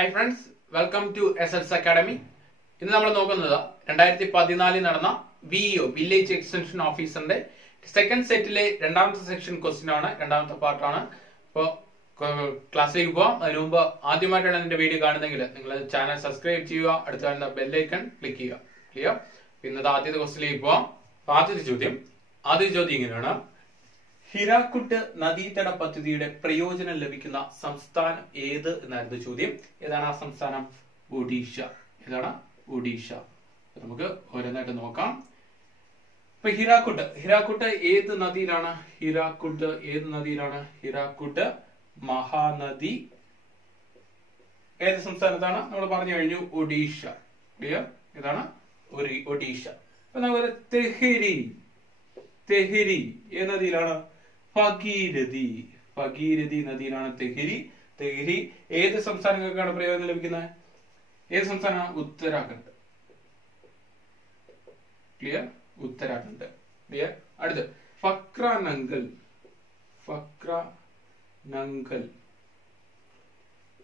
Hi friends welcome to S S academy ഇന്ന് നമ്മൾ നോക്കുന്നത് രണ്ടായിരത്തി പതിനാലിൽ നടന്ന വിഇഒ വില്ലേജ് എക്സ്റ്റൻഷൻ ഓഫീസറിന്റെ സെക്കൻഡ് സെറ്റിലെ രണ്ടാമത്തെ സെക്ഷൻ ക്വസ്റ്റ്യൻ ആണ് രണ്ടാമത്തെ പാർട്ടാണ് അപ്പോൾ ക്ലാസ്സിലേക്ക് പോവാം. അതിനു മുമ്പ് ആദ്യമായിട്ടാണ് എന്റെ വീഡിയോ കാണുന്നതെങ്കിൽ നിങ്ങൾ ചാനൽ സബ്സ്ക്രൈബ് ചെയ്യുക അടുത്ത കാണുന്ന ബെല്ലൈക്കൺ ക്ലിക്ക് ചെയ്യുക. ക്ലിയർ ഇന്നത്തെ ആദ്യത്തെ ക്വസ്റ്റിലേക്ക് പോവാം. ആദ്യത്തെ ചോദ്യം ആദ്യത്തെ ചോദ്യം ഇങ്ങനെയാണ്. ഹിരാക്കുട്ട് നദീതട പദ്ധതിയുടെ പ്രയോജനം ലഭിക്കുന്ന സംസ്ഥാനം ഏത് എന്നായിരുന്നു ചോദ്യം. ഏതാണ് ആ സംസ്ഥാനം? ഒഡീഷ. ഏതാണ്? ഒഡീഷ. നമുക്ക് ഓരോന്നായിട്ട് നോക്കാം. ഇപ്പൊ ഹിരാക്കുട്ട്. ഹിരാക്കുട്ട് ഏത് നദിയിലാണ്? ഹിരാക്കുട്ട് ഏത് നദിയിലാണ്? ഹിരാക്കുട്ട് മഹാനദി. ഏത് സംസ്ഥാനത്താണ് നമ്മൾ പറഞ്ഞു കഴിഞ്ഞു ഒഡീഷ. ക്ലിയർ ഇതാണ് ഒഡീഷ. അപ്പൊ നമുക്ക് തെഹരി. തെഹരി. ഏത് നദിയിലാണ്? ഭഗീരഥി ഭഗീരഥി നദിയിലാണ് തെഹിരി. തെഹിരി ഏത് സംസ്ഥാനങ്ങൾക്കാണ് പ്രയോജനം ലഭിക്കുന്നത്? ഏത് സംസ്ഥാനമാണ്? ഉത്തരാഖണ്ഡ്. ക്ലിയർ ഉത്തരാഖണ്ഡ്. ക്ലിയർ അടുത്ത് ഫക്ര നങ്കൽ ഫക്ര നങ്കൽ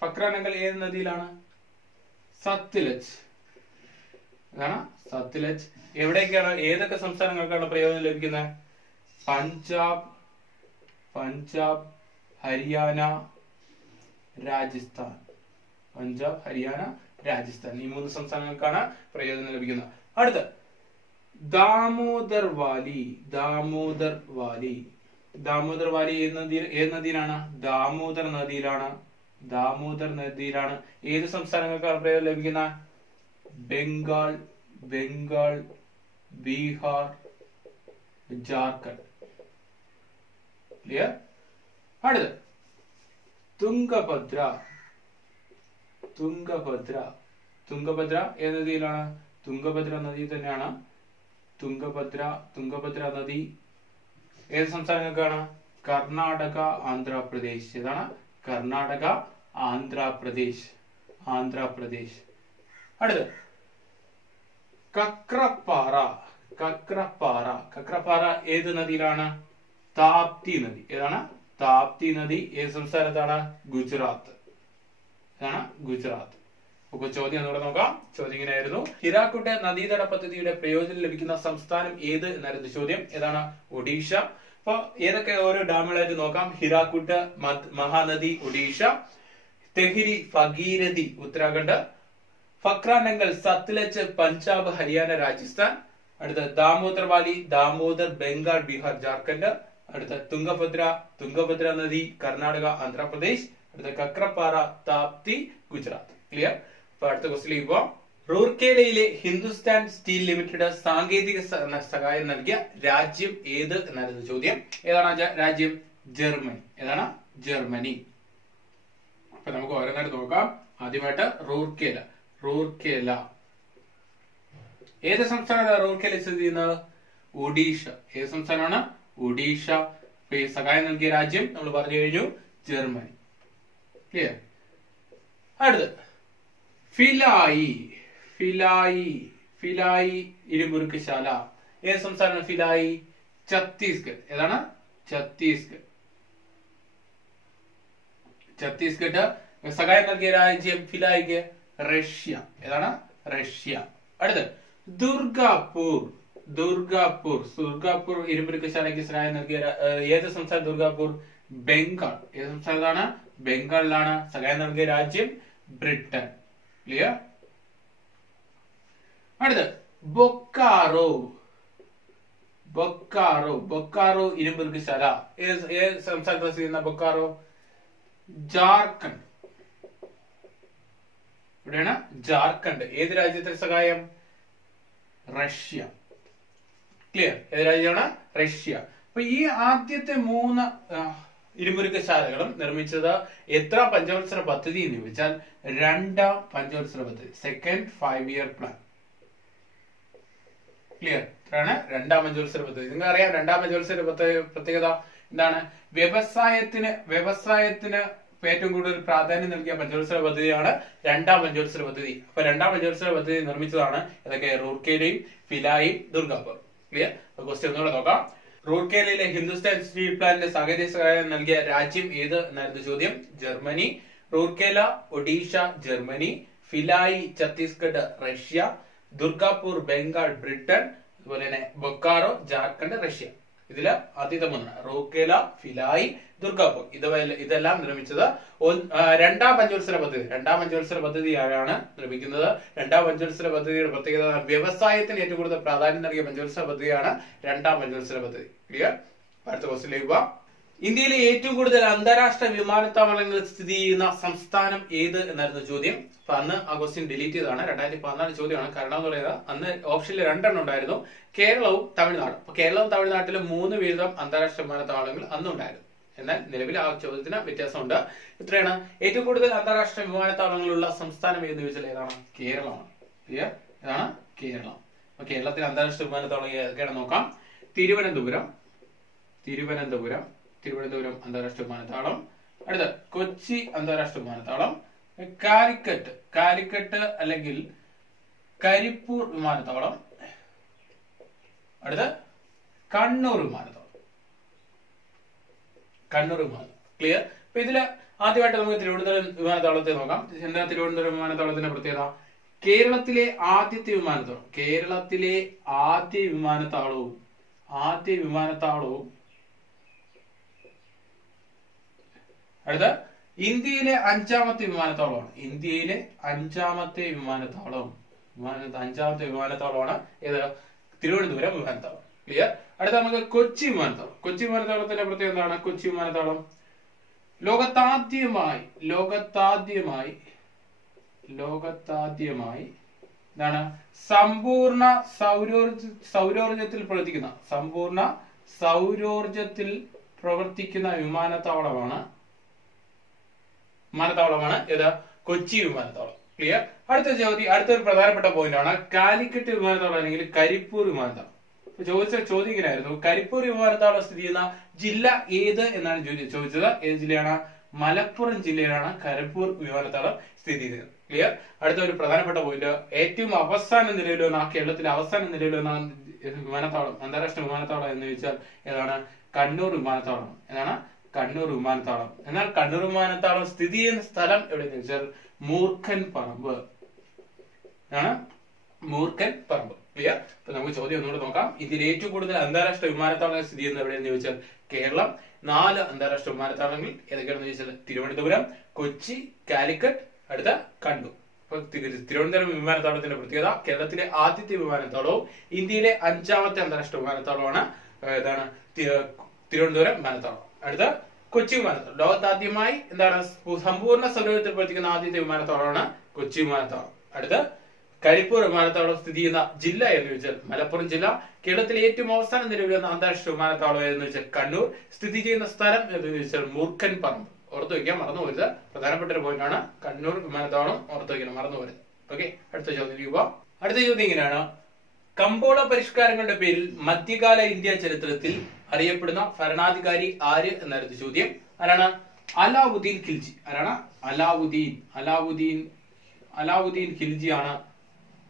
ഫക്ര നങ്കൽ ഏത് നദിയിലാണ്? സത്ലജ് അതാണ് സത്ലജ് എവിടേക്കാണ്? ഏതൊക്കെ സംസ്ഥാനങ്ങൾക്കാണ് പ്രയോജനം ലഭിക്കുന്നത്? പഞ്ചാബ് പഞ്ചാബ് ഹരിയാന രാജസ്ഥാൻ. പഞ്ചാബ് ഹരിയാന രാജസ്ഥാൻ. ഈ മൂന്ന് സംസ്ഥാനങ്ങൾക്കാണ് പ്രയോജനം ലഭിക്കുന്നത്. അടുത്ത Damodar valley. Damodar valley. Damodar valley ഏത് നദിയിൽ ഏത് നദിയിലാണ്? ദാമോദർ നദിയിലാണ്. ദാമോദർ നദിയിലാണ്. ഏത് സംസ്ഥാനങ്ങൾക്കാണ് പ്രയോജനം ലഭിക്കുന്ന? ബംഗാൾ ബംഗാൾ ബീഹാർ ജാർഖണ്ഡ്. ക്ലിയർ അടുത്ത് തുംഗഭദ്ര തുംഗഭദ്ര തുംഗഭദ്ര ഏത് നദിയിലാണ് തുംഗഭദ്ര നദി തന്നെയാണ് തുംഗഭദ്ര തുംഗഭദ്ര നദി ഏത് സംസ്ഥാനങ്ങൾക്കാണ് കർണാടക ആന്ധ്രാപ്രദേശ് ഏതാണ് കർണാടക ആന്ധ്രാപ്രദേശ് ആന്ധ്രാപ്രദേശ് അടുത്ത് കക്രപ്പാറ കക്രപ്പാറ കക്രപ്പാറ ഏത് നദിയിലാണ് താപ്തി നദി. ഏതാണ്? താപ്തി നദി. ഏത് സംസ്ഥാനത്താണ്? ഗുജറാത്ത്. ഇതാണ് ഗുജറാത്ത്. അപ്പൊ ചോദ്യം ഒന്നുകൂടെ നോക്കാം. ചോദ്യം ഇങ്ങനെയായിരുന്നു. ഹിരാക്കുട്ടെ നദീതട പദ്ധതിയുടെ പ്രയോജനം ലഭിക്കുന്ന സംസ്ഥാനം ഏത് എന്നായിരുന്നു ചോദ്യം. ഏതാണ്? ഒഡീഷ. അപ്പൊ ഏതൊക്കെ ഓരോ ഡാമുകളായിട്ട് നോക്കാം. ഹിരാക്കുട്ട് മഹാനദി ഒഡീഷ. തെഹിരി ഭഗീരഥി ഉത്തരാഖണ്ഡ്. ഫക്രാനങ്കൽ സത്ലജ് പഞ്ചാബ് ഹരിയാന രാജസ്ഥാൻ. അടുത്ത ദാമോദർ വാലി ദാമോദർ ബംഗാൾ ബീഹാർ ജാർഖണ്ഡ്. അടുത്ത തുംഗഭദ്ര തുംഗഭദ്ര നദി കർണാടക ആന്ധ്രാപ്രദേശ് അടുത്ത കക്രപ്പാറ താപ്തി ഗുജറാത്ത്. ക്ലിയർ അപ്പൊ അടുത്ത ക്വസ്റ്റിലേക്ക് പോവാം. റൂർക്കേലയിലെ ഹിന്ദുസ്ഥാൻ സ്റ്റീൽ ലിമിറ്റഡ് സാങ്കേതിക സഹായം നൽകിയ രാജ്യം ഏത് എന്നായിരുന്നു ചോദ്യം. ഏതാണ് രാജ്യം? ജർമ്മനി. ഏതാണ്? ജർമ്മനി. അപ്പൊ നമുക്ക് ഓരോന്നായിട്ട് നോക്കാം. ആദ്യമായിട്ട് റൂർക്കേല. റൂർക്കേല. ഏത് സംസ്ഥാനമാണ് റൂർക്കേല സ്ഥിതി ചെയ്യുന്നത്? ഒഡീഷ. ഏത് സംസ്ഥാനമാണ്? ഒഡീഷ സഹായം നൽകിയ രാജ്യം നമ്മൾ പറഞ്ഞു കഴിഞ്ഞു ജർമ്മനി. ക്ലിയർ അടുത്ത് ഫിലായി. ഫിലായി. ഫിലായി ഇരുമ്പുരുക്കശാല ഏത് സംസ്ഥാനമാണ് ഫിലായി? ഛത്തീസ്ഗഡ്. ഏതാണ്? ഛത്തീസ്ഗഡ്. ഛത്തീസ്ഗഡ് സഹായം നൽകിയ രാജ്യം ഫിലായിക്ക് റഷ്യ. ഏതാണ്? റഷ്യ. അടുത്ത് ദുർഗാപൂർ. ദുർഗാപൂർ. ദുർഗാപൂർ ഇരുമ്പുരുക്കശാലയ്ക്ക് സഹായം നൽകിയ ഏത് സംസ്ഥാനം ദുർഗാപൂർ? ബംഗാൾ. ഏത് സംസ്ഥാനത്താണ് ബംഗാളിലാണ് സഹായം നൽകിയ രാജ്യം ബ്രിട്ടൻ. ക്ലിയർ അടുത്ത് ബൊക്കാറോ. ബൊക്കാറോ. ബൊക്കാറോ ഇരുമ്പുരുക്കശാല ഏത് സംസ്ഥാനത്ത് സ്ഥിതി ചെയ്യുന്ന ബൊക്കാറോ? ജാർഖണ്ഡ്. ഇവിടെയാണ് ജാർഖണ്ഡ്. ഏത് രാജ്യത്തെ സഹായം? റഷ്യ. ക്ലിയർ ഏത് രാജ്യമാണ് റഷ്യ. അപ്പൊ ഈ ആദ്യത്തെ മൂന്ന് ഇരുമുരുക്കശാലകളും നിർമ്മിച്ചത് എത്ര പഞ്ചവത്സര പദ്ധതി എന്ന് ചോദിച്ചാൽ രണ്ടാം പഞ്ചവത്സര പദ്ധതി. Second five year plan clear ഇത്രയാണ് രണ്ടാം പഞ്ചവത്സര പദ്ധതി. നിങ്ങൾ അറിയാം രണ്ടാം പഞ്ചവത്സര പ്രത്യേകത എന്താണ്? വ്യവസായത്തിന് വ്യവസായത്തിന് ഏറ്റവും കൂടുതൽ പ്രാധാന്യം നൽകിയ പഞ്ചവത്സര പദ്ധതിയാണ് രണ്ടാം പഞ്ചവത്സര പദ്ധതി. അപ്പൊ രണ്ടാം പഞ്ചവത്സര പദ്ധതി നിർമ്മിച്ചതാണ് ഇതൊക്കെ റൂർക്കേലയും ഫിലായും ദുർഗാപൂർ ക്ലിയർ ക്വസ്റ്റ്യൻ ഒന്നുകൂടെ നോക്കാം. റൂർക്കേലയിലെ ഹിന്ദുസ്ഥാൻ സ്റ്റീൽ പ്ലാന്റിന്റെ സാങ്കേതിക സഹായം നൽകിയ രാജ്യം ഏത് എന്നായിരുന്നു ചോദ്യം? Germany. Rourkela Odisha Germany. Bhilai Chhattisgarh Russia. Durgapur Bengal Britain അതുപോലെ തന്നെ ബൊക്കാറോ ജാർഖണ്ഡ് റഷ്യ. ഇതിൽ ആദ്യത്തെ മൂന്നാണ് റൂർക്കേല ഫിലായി ദുർഗാപൂർ ഇത് ഇതെല്ലാം നിർമ്മിച്ചത് രണ്ടാം പഞ്ചവത്സര പദ്ധതി. രണ്ടാം പഞ്ചവത്സര പദ്ധതിയാണ് നിർമ്മിക്കുന്നത്. രണ്ടാം പഞ്ചവത്സര പദ്ധതിയുടെ പ്രത്യേകത വ്യവസായത്തിന് ഏറ്റവും കൂടുതൽ പ്രാധാന്യം നൽകിയ പഞ്ചവത്സര പദ്ധതിയാണ് രണ്ടാം പഞ്ചവത്സര പദ്ധതി. ക്ലിയർ അടുത്ത ക്വസ്റ്റിലേക്ക് പോവാം. ഇന്ത്യയിലെ ഏറ്റവും കൂടുതൽ അന്താരാഷ്ട്ര വിമാനത്താവളങ്ങൾ സ്ഥിതി ചെയ്യുന്ന സംസ്ഥാനം ഏത് എന്നായിരുന്നു ചോദ്യം. അപ്പൊ അന്ന് ആ ക്വസ്റ്റ്യൻ ഡിലീറ്റ് ചെയ്തതാണ്. രണ്ടായിരത്തി പതിനാല് ചോദ്യമാണ്. കാരണം എന്ന് പറയുന്നത് അന്ന് ഓപ്ഷനിൽ രണ്ടെണ്ണം ഉണ്ടായിരുന്നു. കേരളവും തമിഴ്നാടും. കേരളവും തമിഴ്നാട്ടിലെ മൂന്ന് വീതം അന്താരാഷ്ട്ര വിമാനത്താവളങ്ങൾ അന്നുണ്ടായിരുന്നു. എന്നാൽ നിലവിൽ ആ ചോദ്യത്തിന് വ്യത്യാസമുണ്ട്. എത്രയാണ്? ഏറ്റവും കൂടുതൽ അന്താരാഷ്ട്ര വിമാനത്താവളങ്ങളുള്ള സംസ്ഥാനം ഏതെന്ന് ചോദിച്ചാൽ ഏതാണ്? കേരളമാണ്. ക്ലിയർ ഏതാണ് കേരളം. അപ്പൊ കേരളത്തിലെ അന്താരാഷ്ട്ര വിമാനത്താവളം ഏതൊക്കെയാണ് നോക്കാം. തിരുവനന്തപുരം. തിരുവനന്തപുരം. തിരുവനന്തപുരം അന്താരാഷ്ട്ര വിമാനത്താവളം. അടുത്ത കൊച്ചി അന്താരാഷ്ട്ര വിമാനത്താവളം. കാലിക്കറ്റ്. കാലിക്കറ്റ് അല്ലെങ്കിൽ കരിപ്പൂർ വിമാനത്താവളം. അടുത്ത കണ്ണൂർ വിമാനത്താവളം. കണ്ണൂർ വിമാനം. ക്ലിയർ അപ്പൊ ഇതിൽ ആദ്യമായിട്ട് നമുക്ക് തിരുവനന്തപുരം വിമാനത്താവളത്തെ നോക്കാം. എന്താ തിരുവനന്തപുരം വിമാനത്താവളത്തിന്റെ പ്രത്യേകത? കേരളത്തിലെ ആദ്യത്തെ വിമാനത്താവളം കേരളത്തിലെ ആദ്യ വിമാനത്താവളവും ആദ്യ വിമാനത്താവളവും അടുത്ത ഇന്ത്യയിലെ അഞ്ചാമത്തെ വിമാനത്താവളമാണ്. ഇന്ത്യയിലെ അഞ്ചാമത്തെ വിമാനത്താവളം. വിമാന അഞ്ചാമത്തെ വിമാനത്താവളമാണ് ഏത്? തിരുവനന്തപുരം വിമാനത്താവളം. ക്ലിയർ അടുത്ത നമുക്ക് കൊച്ചി വിമാനത്താവളം. കൊച്ചി വിമാനത്താവളത്തിന്റെ പ്രത്യേകത എന്താണ്? കൊച്ചി വിമാനത്താവളം. ലോകത്താദ്യമായി ലോകത്താദ്യമായി ലോകത്താദ്യമായി എന്താണ്? സമ്പൂർണ സൗരോർജ സൗരോർജത്തിൽ പ്രവർത്തിക്കുന്ന സമ്പൂർണ സൗരോർജത്തിൽ പ്രവർത്തിക്കുന്ന വിമാനത്താവളമാണ് വിമാനത്താവളമാണ് ഏത്? കൊച്ചി വിമാനത്താവളം. ക്ലിയർ അടുത്ത ചോദ്യം അടുത്തൊരു പ്രധാനപ്പെട്ട പോയിന്റ് ആണ്. കാലിക്കറ്റ് വിമാനത്താവളം അല്ലെങ്കിൽ കരിപ്പൂർ വിമാനത്താവളം. ചോദിച്ച ചോദ്യം ഇങ്ങനെയായിരുന്നു കരിപ്പൂർ വിമാനത്താവളം സ്ഥിതി ചെയ്യുന്ന ജില്ല ഏത് എന്നാണ് ചോദി- ചോദിച്ചത്. ഏത് ജില്ലയാണ്? മലപ്പുറം ജില്ലയിലാണ് കരിപ്പൂർ വിമാനത്താവളം സ്ഥിതി ചെയ്യുന്നത്. ക്ലിയർ അടുത്ത ഒരു പ്രധാനപ്പെട്ട പോയിന്റ് ഏറ്റവും അവസാന നിലയിൽ വന്ന കേരളത്തിലെ അവസാന നിലയിൽ വന്ന വിമാനത്താവളം അന്താരാഷ്ട്ര വിമാനത്താവളം എന്ന് ചോദിച്ചാൽ ഏതാണ്? കണ്ണൂർ വിമാനത്താവളം. ഏതാണ് കണ്ണൂർ വിമാനത്താവളം. എന്നാൽ കണ്ണൂർ വിമാനത്താവളം സ്ഥിതി ചെയ്യുന്ന സ്ഥലം എവിടെയെന്ന് ചോദിച്ചാൽ മൂർഖൻ പറമ്പ് ആണ് മൂർഖൻ പറമ്പ് ക്ലിയർ അപ്പൊ നമുക്ക് ചോദ്യം ഒന്നുകൂടെ നോക്കാം. ഇതിൽ ഏറ്റവും കൂടുതൽ അന്താരാഷ്ട്ര വിമാനത്താവളങ്ങൾ സ്ഥിതി ചെയ്യുന്നത് എവിടെയെന്ന് ചോദിച്ചാൽ കേരളം. നാല് അന്താരാഷ്ട്ര വിമാനത്താവളങ്ങൾ. ഏതൊക്കെയാണെന്ന് ചോദിച്ചാൽ തിരുവനന്തപുരം കൊച്ചി കാലിക്കറ്റ് അടുത്ത കണ്ണൂർ. തിരുവനന്തപുരം വിമാനത്താവളത്തിന്റെ പ്രത്യേകത കേരളത്തിലെ ആദ്യത്തെ വിമാനത്താവളവും ഇന്ത്യയിലെ അഞ്ചാമത്തെ അന്താരാഷ്ട്ര വിമാനത്താവളമാണ് ഏതാണ് തിരുവനന്തപുരം വിമാനത്താവളം. അടുത്ത കൊച്ചി വിമാനത്താവളം. ലോകത്ത് ആദ്യമായി എന്താണ് സമ്പൂർണ സൗകര്യത്തിൽ പ്രവർത്തിക്കുന്ന ആദ്യത്തെ വിമാനത്താവളമാണ് കൊച്ചി വിമാനത്താവളം. അടുത്ത കരിപ്പൂർ വിമാനത്താവളം സ്ഥിതി ചെയ്യുന്ന ജില്ല എന്ന് ചോദിച്ചാൽ മലപ്പുറം ജില്ല. കേരളത്തിലെ ഏറ്റവും അവസാനം നിലവിൽ വന്ന അന്താരാഷ്ട്ര വിമാനത്താവളം എന്ന് വെച്ചാൽ കണ്ണൂർ. സ്ഥിതി ചെയ്യുന്ന സ്ഥലം എന്ന് ചോദിച്ചാൽ മൂർഖൻ പറമ്പ്. ഓർത്തു വയ്ക്കാൻ മറന്നു പോയത് പ്രധാനപ്പെട്ട ഒരു പോയിന്റാണ് ആണ് കണ്ണൂർ വിമാനത്താവളം ഓർത്തു വയ്ക്കണം മറന്നു പോരുത്. ഓക്കെ അടുത്ത ചോദ്യം അടുത്ത ചോദ്യം ഇങ്ങനെയാണ്. കമ്പോള പരിഷ്കാരങ്ങളുടെ പേരിൽ മധ്യകാല ഇന്ത്യ ചരിത്രത്തിൽ അറിയപ്പെടുന്ന ഭരണാധികാരി ആര് എന്നായിരുന്നു ചോദ്യം. ആരാണ്? അലാവുദ്ദീൻ ഖിൽജി. ആരാണ്? അലാവുദ്ദീൻ. അലാവുദ്ദീൻ. അലാവുദ്ദീൻ ഖിൽജിയാണ്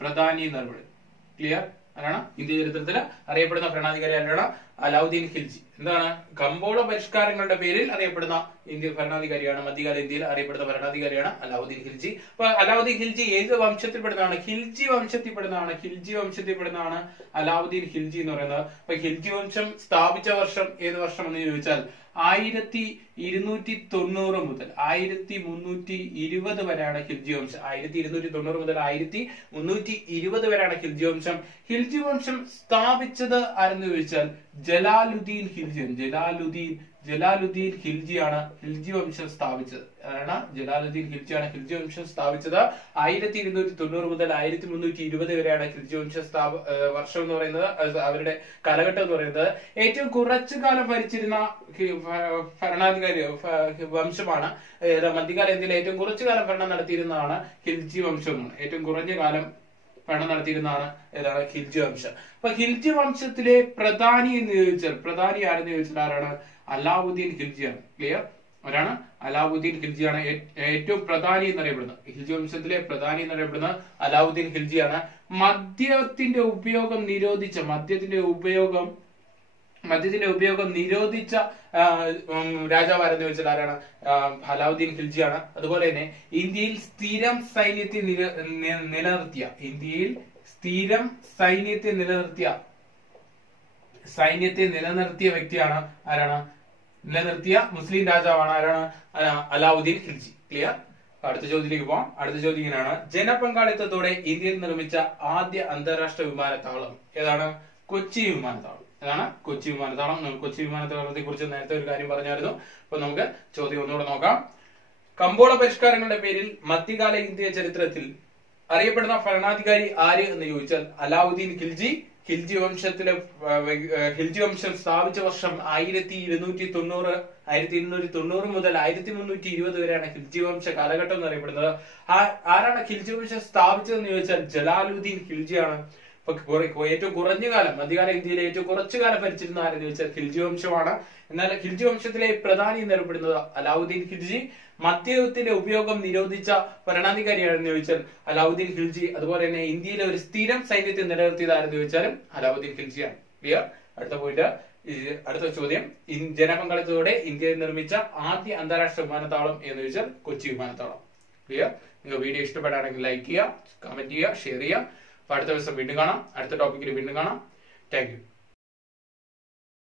പ്രധാനി എന്നറിയപ്പെടുന്നത് ക്ലിയർ ആരാണ്? ഇന്ത്യ ചരിത്രത്തിൽ അറിയപ്പെടുന്ന ഭരണാധികാരി ആരാണ്? അലാവുദ്ദീൻ ഖിൽജി. എന്താണ്? കമ്പോള പരിഷ്കാരങ്ങളുടെ പേരിൽ അറിയപ്പെടുന്ന ഇന്ത്യൻ ഭരണാധികാരിയാണ് മധ്യകാല ഇന്ത്യയിൽ അറിയപ്പെടുന്ന ഭരണാധികാരിയാണ് അലാവുദ്ദീൻ ഖിൽജി. അപ്പൊ അലാവുദ്ദീൻ ഖിൽജി ഏത് വംശത്തിൽപ്പെടുന്നതാണ്? ഖിൽജി വംശത്തിൽപ്പെടുന്നതാണ്. ഖിൽജി വംശത്തിൽപ്പെടുന്നതാണ് അലാവുദ്ദീൻ ഖിൽജി എന്ന് പറയുന്നത്. അപ്പൊ ഖിൽജി വംശം സ്ഥാപിച്ച വർഷം ഏത് വർഷം എന്ന് ചോദിച്ചാൽ ആയിരത്തി ഇരുന്നൂറ്റി തൊണ്ണൂറ് മുതൽ ആയിരത്തി മുന്നൂറ്റി ഇരുപത് വരെയാണ് ഖിൽജി വംശം. ആയിരത്തി ഇരുന്നൂറ്റി തൊണ്ണൂറ് മുതൽ ആയിരത്തി മുന്നൂറ്റി ഇരുപത് വരെയാണ് ഖിൽജി വംശം. ഖിൽജി വംശം സ്ഥാപിച്ചത് ആരെന്ന് ചോദിച്ചാൽ ജലാലുദ്ദീൻ ഖിൽജി ജലാലുദ്ദീൻ ജലാലുദ്ദീൻ ഖിൽജിയാണ് ഖിൽജി വംശം സ്ഥാപിച്ചത്. ആണ് ജലാലുദ്ദീൻ ഖിൽജിയാണ് ഖിൽജി വംശം സ്ഥാപിച്ചത്. ആയിരത്തി ഇരുന്നൂറ്റി തൊണ്ണൂറ് മുതൽ ആയിരത്തി മുന്നൂറ്റി ഇരുപത് വരെയാണ് ഖിൽജി വംശ സ്ഥാപ വർഷം എന്ന് പറയുന്നത്. അവരുടെ കാലഘട്ടം എന്ന് പറയുന്നത്. ഏറ്റവും കുറച്ചു കാലം ഭരിച്ചിരുന്ന ഭരണാധികാരി വംശമാണ്. മധ്യകാല ഇന്ത്യയിൽ ഏറ്റവും കുറച്ചു കാലം ഭരണം നടത്തിയിരുന്നതാണ് ഖിൽജി വംശം. ഏറ്റവും കുറഞ്ഞ കാലം ഭരണം നടത്തിയിരുന്നതാണ് ഏതാണ് ഖിൽജി വംശം. അപ്പൊ ഖിൽജി വംശത്തിലെ പ്രധാനി എന്ന് ചോദിച്ചാൽ പ്രധാനി ആരെന്ന് ചോദിച്ചാൽ ആരാണ്? അലാവുദ്ദീൻ ഖിൽജിയാണ് ക്ലിയർ ആരാണ്? അലാവുദ്ദീൻ ഖിൽജിയാണ് ഏറ്റവും പ്രധാനി എന്നറിയപ്പെടുന്നത്. ഖിൽജി വംശത്തിലെ പ്രധാനി എന്നറിയപ്പെടുന്ന അലാവുദ്ദീൻ ഖിൽജിയാണ് മദ്യത്തിന്റെ ഉപയോഗം നിരോധിച്ച മദ്യത്തിന്റെ ഉപയോഗം മദ്യത്തിന്റെ ഉപയോഗം നിരോധിച്ച രാജാവ് ആരെന്ന് ചോദിച്ചാൽ ആരാണ്? അലാവുദ്ദീൻ ഖിൽജിയാണ്. അതുപോലെ തന്നെ ഇന്ത്യയിൽ സ്ഥിരം സൈന്യത്തെ നിലനിർത്തിയ ഇന്ത്യയിൽ സ്ഥിരം സൈന്യത്തെ നിലനിർത്തിയ സൈന്യത്തെ നിലനിർത്തിയ വ്യക്തിയാണ് ആരാണ്? നിലനിർത്തിയ മുസ്ലിം രാജാവാണ് ആരാണ്? അലാവുദ്ദീൻ ഖിൽജി. ക്ലിയർ അടുത്ത ചോദ്യത്തിലേക്ക് പോവാം. അടുത്ത ചോദ്യം ഇങ്ങനെയാണ്. ജനപങ്കാളിത്തത്തോടെ ഇന്ത്യയിൽ നിർമ്മിച്ച ആദ്യ അന്താരാഷ്ട്ര വിമാനത്താവളം ഏതാണ്? കൊച്ചി വിമാനത്താവളം. ഏതാണ് കൊച്ചി വിമാനത്താവളം. കൊച്ചി വിമാനത്താവളത്തെ കുറിച്ച് നേരത്തെ ഒരു കാര്യം പറഞ്ഞായിരുന്നു. അപ്പൊ നമുക്ക് ചോദ്യം ഒന്നുകൂടെ നോക്കാം. കമ്പോള പരിഷ്കാരങ്ങളുടെ പേരിൽ മധ്യകാല ഇന്ത്യ ചരിത്രത്തിൽ അറിയപ്പെടുന്ന ഭരണാധികാരി ആര് എന്ന് ചോദിച്ചാൽ അലാവുദ്ദീൻ ഖിൽജി. ഖിൽജി വംശത്തിലെ ഖിൽജി വംശം സ്ഥാപിച്ച വർഷം ആയിരത്തി ഇരുന്നൂറ്റി തൊണ്ണൂറ് ആയിരത്തി ഇരുന്നൂറ്റി തൊണ്ണൂറ് മുതൽ ആയിരത്തി മുന്നൂറ്റി ഇരുപത് വരെയാണ് ഖിൽജി വംശ കാലഘട്ടം എന്ന് അറിയപ്പെടുന്നത്. ആ- ആരാണ് ഖിൽജി വംശം സ്ഥാപിച്ചതെന്ന് ചോദിച്ചാൽ ജലാലുദ്ദീൻ ഖിൽജിയാണ്. ഇപ്പൊ ഏറ്റവും കുറഞ്ഞ കാലം മധ്യകാല ഇന്ത്യയിലെ ഏറ്റവും കുറച്ചു കാലം ഭരിച്ചിരുന്ന ആരെന്ന് ചോദിച്ചാൽ ഖിൽജി വംശമാണ്. എന്നാൽ ഖിൽജി വംശത്തിലെ പ്രധാനി എന്നറിയപ്പെടുന്നത് അലാവുദ്ദീൻ ഖിൽജി. മദ്യത്തിന്റെ ഉപയോഗം നിരോധിച്ച ഭരണാധികാരിയാണെന്ന് ചോദിച്ചാൽ അലാവുദ്ദീൻ ഖിൽജി. അതുപോലെ തന്നെ ഇന്ത്യയിലെ ഒരു സ്ഥിരം സൈന്യത്തെ നിലനിർത്തിയത് ആരെന്ന് ചോദിച്ചാലും അലാവുദ്ദീൻ ഖിൽജിയാണ്. ക്ലിയർ അടുത്ത പോയിന്റ് അടുത്ത ചോദ്യം. ജനപങ്കാളിത്തത്തോടെ ഇന്ത്യയിൽ നിർമ്മിച്ച ആദ്യ അന്താരാഷ്ട്ര വിമാനത്താവളം എന്ന് ചോദിച്ചാൽ കൊച്ചി വിമാനത്താവളം. ക്ലിയർ നിങ്ങൾ വീഡിയോ ഇഷ്ടപ്പെടുകയാണെങ്കിൽ ലൈക്ക് ചെയ്യുക കമന്റ് ചെയ്യുക ഷെയർ ചെയ്യുക. അടുത്ത ദിവസം വീണ്ടും കാണാം. അടുത്ത ടോപ്പിക്കിൽ വീണ്ടും കാണാം. താങ്ക്